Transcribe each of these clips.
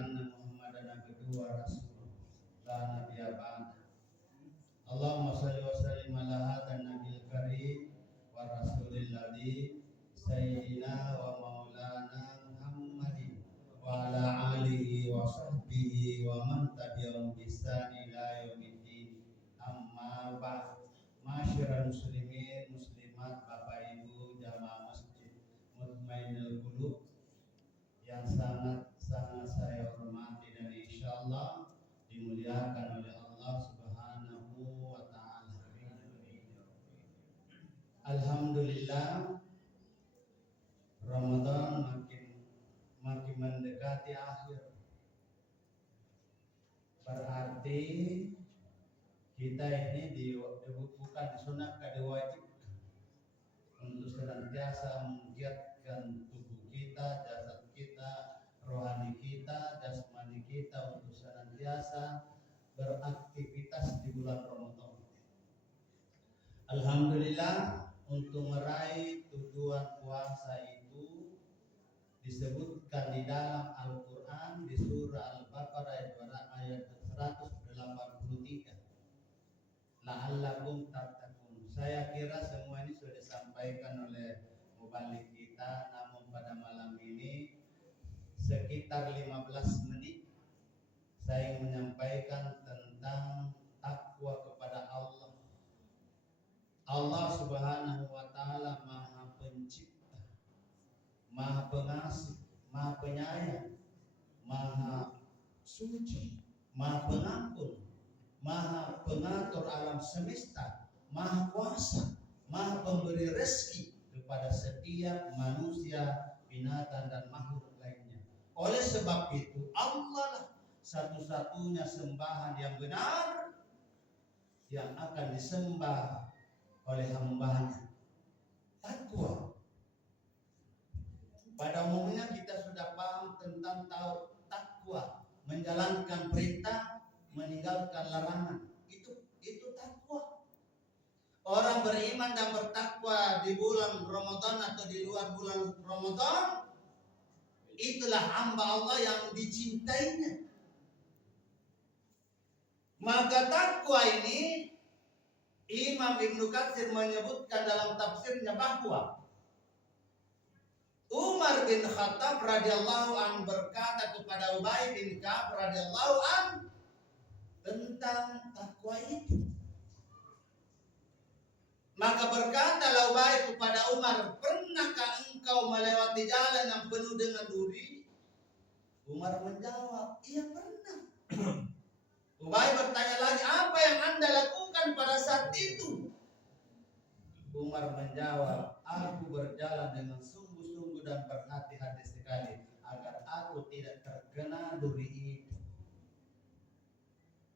anna Muhammadan abduhu wa rasuluh la nabiyya ba'da. Allahumma shalli wa sallim ala hadzal nabiyil karim wa rasulil ladzi sayyidina wa maulana Muhammadin wa ala alihi wa sahbihi wa man tabi'ahum bi ihsan ila yaumiddin. Amma ba'd. Masyiral muslimin muslimat, Bapak Ibu jamaah masjid Mutmainul Qulub yang sangat saya hormati dan insyaallah dimuliakan oleh Allah Subhanahu wa taala. Alhamdulillah, Ramadan makin mendekati akhir. Berarti kita ini bukan disunahkan, diwajibkan untuk senantiasa menggiatkan tubuh kita, jasad kita, rohani kita, jasmani kita untuk senantiasa beraktivitas di bulan Ramadan. Alhamdulillah, untuk meraih tujuan puasa itu disebutkan di dalam Al-Quran di surah Al-Baqarah ayat 183. La'allakum tattaqun. Saya kira semua ini sudah disampaikan oleh mubalik kita, namun pada malam ini sekitar 15 menit saya ingin menyampaikan tentang takwa kepada Allah. Allah Subhanahu wa taala Maha Pencipta, Maha Pengasih, Maha Penyayang, Maha Suci, Maha Pengampun, Maha Pengatur alam semesta, Maha Kuasa, Maha Pemberi rezeki kepada setiap manusia, binatang dan makhluk lainnya. Oleh sebab itu Allah lah satu-satunya sembahan yang benar yang akan disembah oleh hamba-Nya. Takwa. Pada umumnya kita sudah paham tentang takwa, menjalankan perintah, meninggalkan larangan. Itu takwa. Orang beriman dan bertakwa di bulan Ramadan atau di luar bulan Ramadan, itulah hamba Allah yang dicintainya. Maka takwa ini Imam Ibnu Katsir menyebutkan dalam tafsirnya bahwa Umar bin Khattab radhiyallahu an berkata kepada Ubay bin Ka'ab radhiyallahu an tentang takwa itu. Maka berkatalah Ubay kepada Umar, "Pernahkah engkau melewati jalan yang penuh dengan duri?" Umar menjawab, "Iya pernah." Ubay bertanya lagi, "Apa yang Anda lakukan pada saat itu?" Umar menjawab, "Aku berjalan dengan sungguh-sungguh dan berhati-hati sekali agar aku tidak terkena duri itu."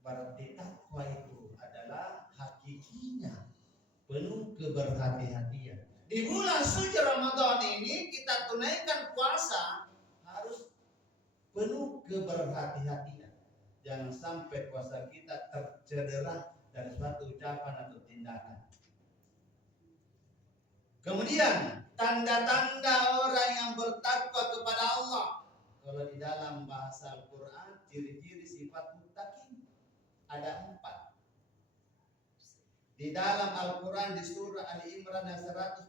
Berarti takwa itu adalah hakikinya penuh keberhati-hatian. Di bulan suci Ramadan ini kita tunaikan puasa harus penuh keberhati-hatian. Jangan sampai puasa kita tercederah dari suatu ucapan atau tindakan. Kemudian tanda-tanda orang yang bertakwa kepada Allah. Kalau di dalam bahasa Al-Quran ciri-ciri sifat muttaqin ada 4. Di dalam Al-Quran di surah Ali Imran ayat 133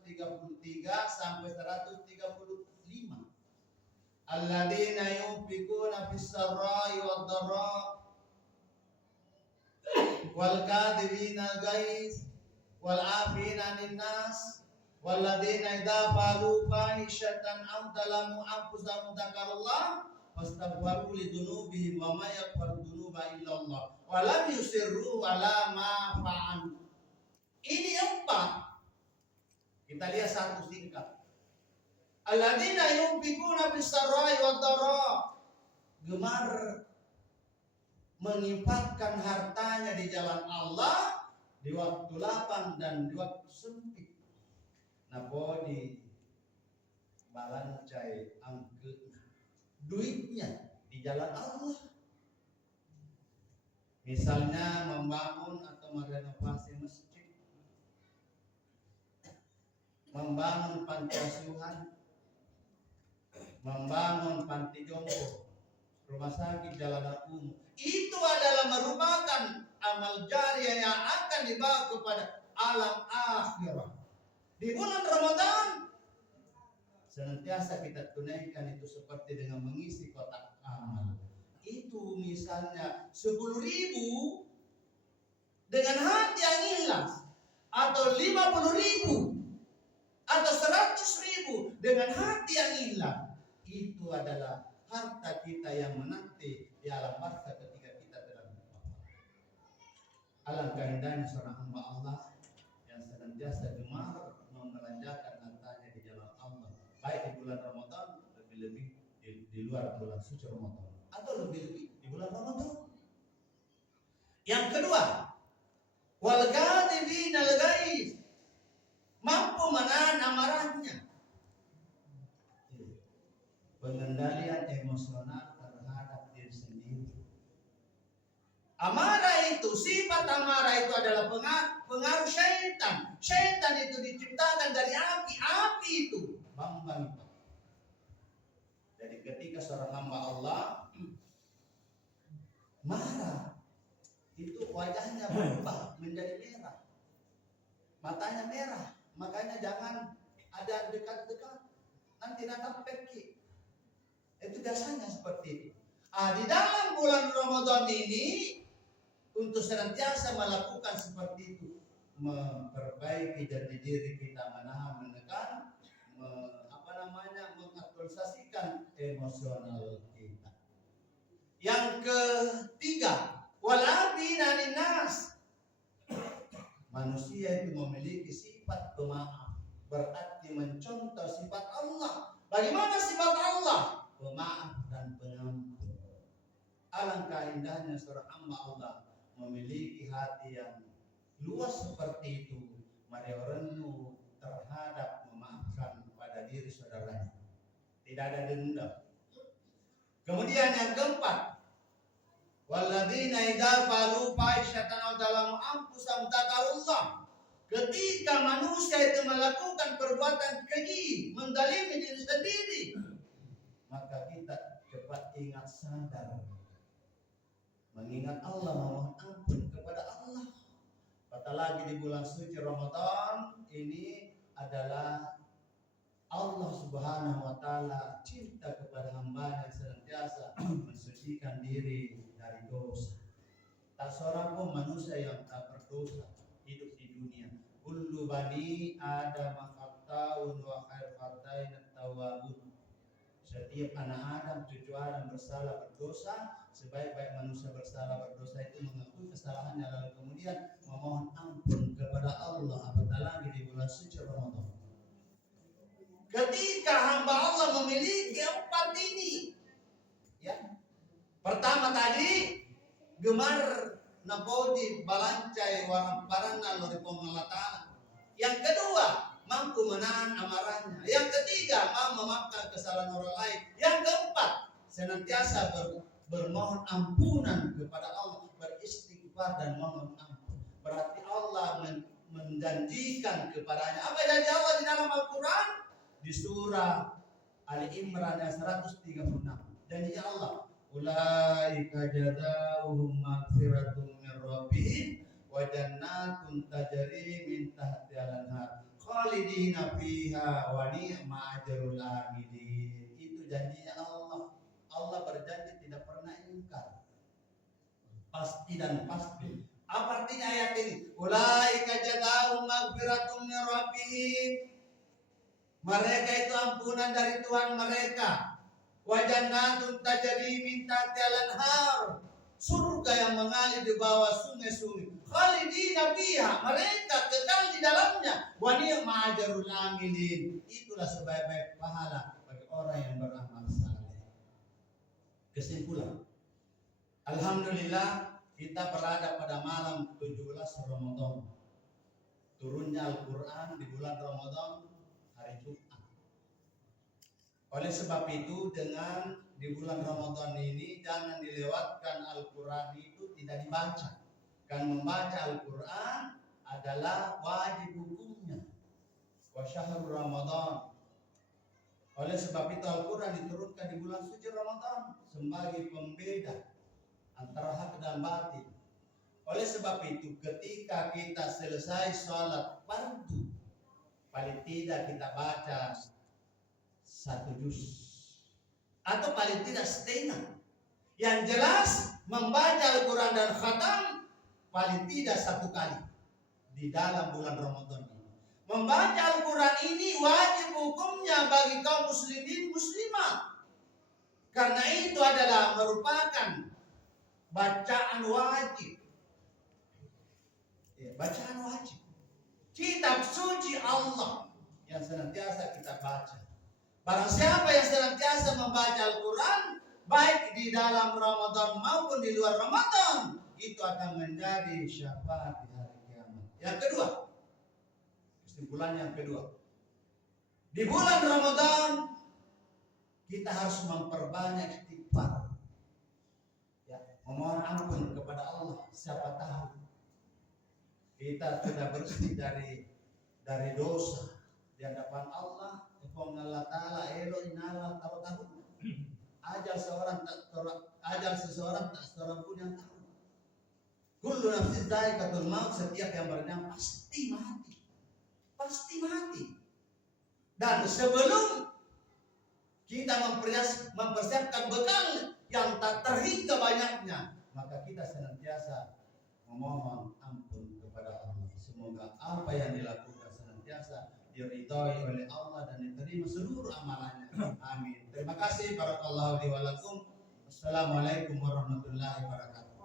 sampai 135. Alladzina yunfikuna fis sarra'i wad dharra wal kadhibina al-ghaiz wal 'afina 'anil nas walladzina idza fa'alu fahishatan aw zalamu anfusahum dzakarallah fastaghfiru lidzunubihim wa may yaghfiru dzunuba illa Allah wa lam yusirru 'ala ma fa'alu. Ini 4. Kita lihat satu singkat. Alladzina yunfikuna fis sarra'i wad dharra, gemar menginfakkan hartanya di jalan Allah di waktu lapang dan di waktu sempit. Napa di balancai angke duitnya di jalan Allah. Misalnya membangun atau merenovasi masjid, membangun panti asuhan, membangun panti jompo, rumah sakit, jalanan umum. Itu adalah merupakan amal jariah yang akan dibawa kepada alam akhirah. Di bulan Ramadan senantiasa kita tunaikan itu seperti dengan mengisi kotak amal. Itu misalnya 10.000 dengan hati yang ikhlas, atau 50.000 atau 100.000 dengan hati yang ikhlas. Itu adalah harta kita yang menanti di alam barzakh ketika kita telah wafat. Alangkah indahnya seorang hamba Allah yang senantiasa gemar membelanjakan hartanya di jalan Allah, baik di bulan Ramadan, lebih-lebih di luar bulan suci Ramadan, atau lebih-lebih di bulan Ramadan. Yang kedua, wal ghadibin al ghaiz, mampu menahan amarahnya. Pengendalian emosional terhadap diri sendiri. Amarah itu, sifat amarah itu adalah pengaruh syaitan. Syaitan itu diciptakan dari api. Api itu bambang. Jadi ketika seorang hamba Allah marah, itu wajahnya berubah menjadi merah, matanya merah. Makanya jangan ada dekat-dekat, nanti natap peki. Itu biasanya seperti itu. Di dalam bulan Ramadan ini untuk senantiasa melakukan seperti itu, memperbaiki dari diri kita, menahan, menekan, mengaktualisasikan emosional kita. Yang ketiga, walabina linnas, manusia itu memiliki sifat pemaaf, berarti mencontoh sifat Allah. Bagaimana sifat Allah? Pemaaf dan pengampun. Alangkah indahnya seorang hamba Allah memiliki hati yang luas seperti itu. Mari renung terhadap memaafkan pada diri saudaranya. Tidak ada dendam. Kemudian yang keempat, walladzina idza fa'alu fahishatan aw zalamu anfusahum dzakarullah. Ketika manusia itu melakukan perbuatan keji, mendalimi diri sendiri, maka kita cepat ingat, sadar, mengingat Allah, memohon ampun kepada Allah. Kata lagi di bulan suci Ramadan ini adalah Allah Subhanahu wa taala cinta kepada hamba yang senantiasa mensucikan diri dari dosa. Tak seorang pun manusia yang tak berdosa hidup di dunia. Kullu bani Adam khata'un wa khairul khata'in at-tawwabun. Setiap anak Adam, cucu Adam bersalah berdosa. Sebaik-baik manusia bersalah berdosa itu mengakui kesalahannya lalu kemudian memohon ampun kepada Allah, apatah lagi di bulan suci Ramadan. Ketika hamba Allah memiliki empat ini, ya, pertama tadi gemar napodi balancai warna parana lori pengalatan. Yang kedua, mampu menahan amarahnya. Yang ketiga, mampu memaafkan kesalahan orang lain. Yang keempat, senantiasa bermohon ampunan kepada Allah, beristighfar dan mohon ampun. Berarti Allah menjanjikan kepadanya. Apa janji Allah di dalam Al-Quran? Di surah Ali Imran ayat 136. Janji Allah, ulaika jazaohum maghfiratun min rabbihim wa jannatun tajri min tahtiha al-anhar khalidina fiha wa ni'ma ajrul amilin. Itu janjinya Allah. Allah berjanji tidak pernah ingkar, pasti dan pasti. Apa artinya ayat ini? Ulaika jazaohum maghfiratun min rabbihim, mereka itu ampunan dari Tuhan mereka. Wa jannatun tajri min tahtiha al-anhar, surga yang mengalir di bawah sungai-sungai. Khalidina fiha, mereka kekal di dalamnya. Wa ni'ma ajrul amilin, itulah sebaik-baik pahala bagi orang yang beramal saleh. Kesimpulan, alhamdulillah kita berada pada malam 17 Ramadan. Turunnya Al-Quran di bulan Ramadan hari Jumat. Oleh sebab itu dengan di bulan Ramadan ini jangan dilewatkan Al-Quran itu tidak dibaca. Kan membaca Al-Quran adalah wajib hukumnya. Wa syahrul Ramadan Oleh sebab itu Al-Quran diturunkan di bulan suci Ramadan sebagai pembeda antara hak dan batin. Oleh sebab itu ketika kita selesai sholat fardu, paling tidak kita baca 1 juz atau paling tidak setengah. Yang jelas membaca Al-Quran dan khatam paling tidak 1 kali di dalam bulan Ramadan ini. Membaca Al-Quran ini wajib hukumnya bagi kaum muslimin muslimah. Karena itu adalah merupakan bacaan wajib. Bacaan wajib. Kitab suci Allah yang senantiasa kita baca. Barang siapa yang senantiasa membaca Al-Quran, baik di dalam Ramadan maupun di luar Ramadan, itu akan menjadi syafaat di hari kiamat. Yang kedua, kesimpulan yang kedua, di bulan Ramadan kita harus memperbanyak istighfar, memohon ampun kepada Allah. Siapa tahu kita sudah bersih dari dosa di hadapan Allah. Allah Taala ajal seseorang tak seorang pun yang tahu. Kullu nafsin dha'iqatul maut, setiap yang bernyawa pasti mati. Pasti mati. Dan sebelum kita mempersiapkan bekal yang tak terhingga banyaknya, maka kita senantiasa memohon ampun kepada Allah. Semoga apa yang dilakukan senantiasa diridhai oleh Allah dan diterima seluruh amalannya. Amin. Terima kasih. Barakallahu li wa lakum. Assalamualaikum warahmatullahi wabarakatuh.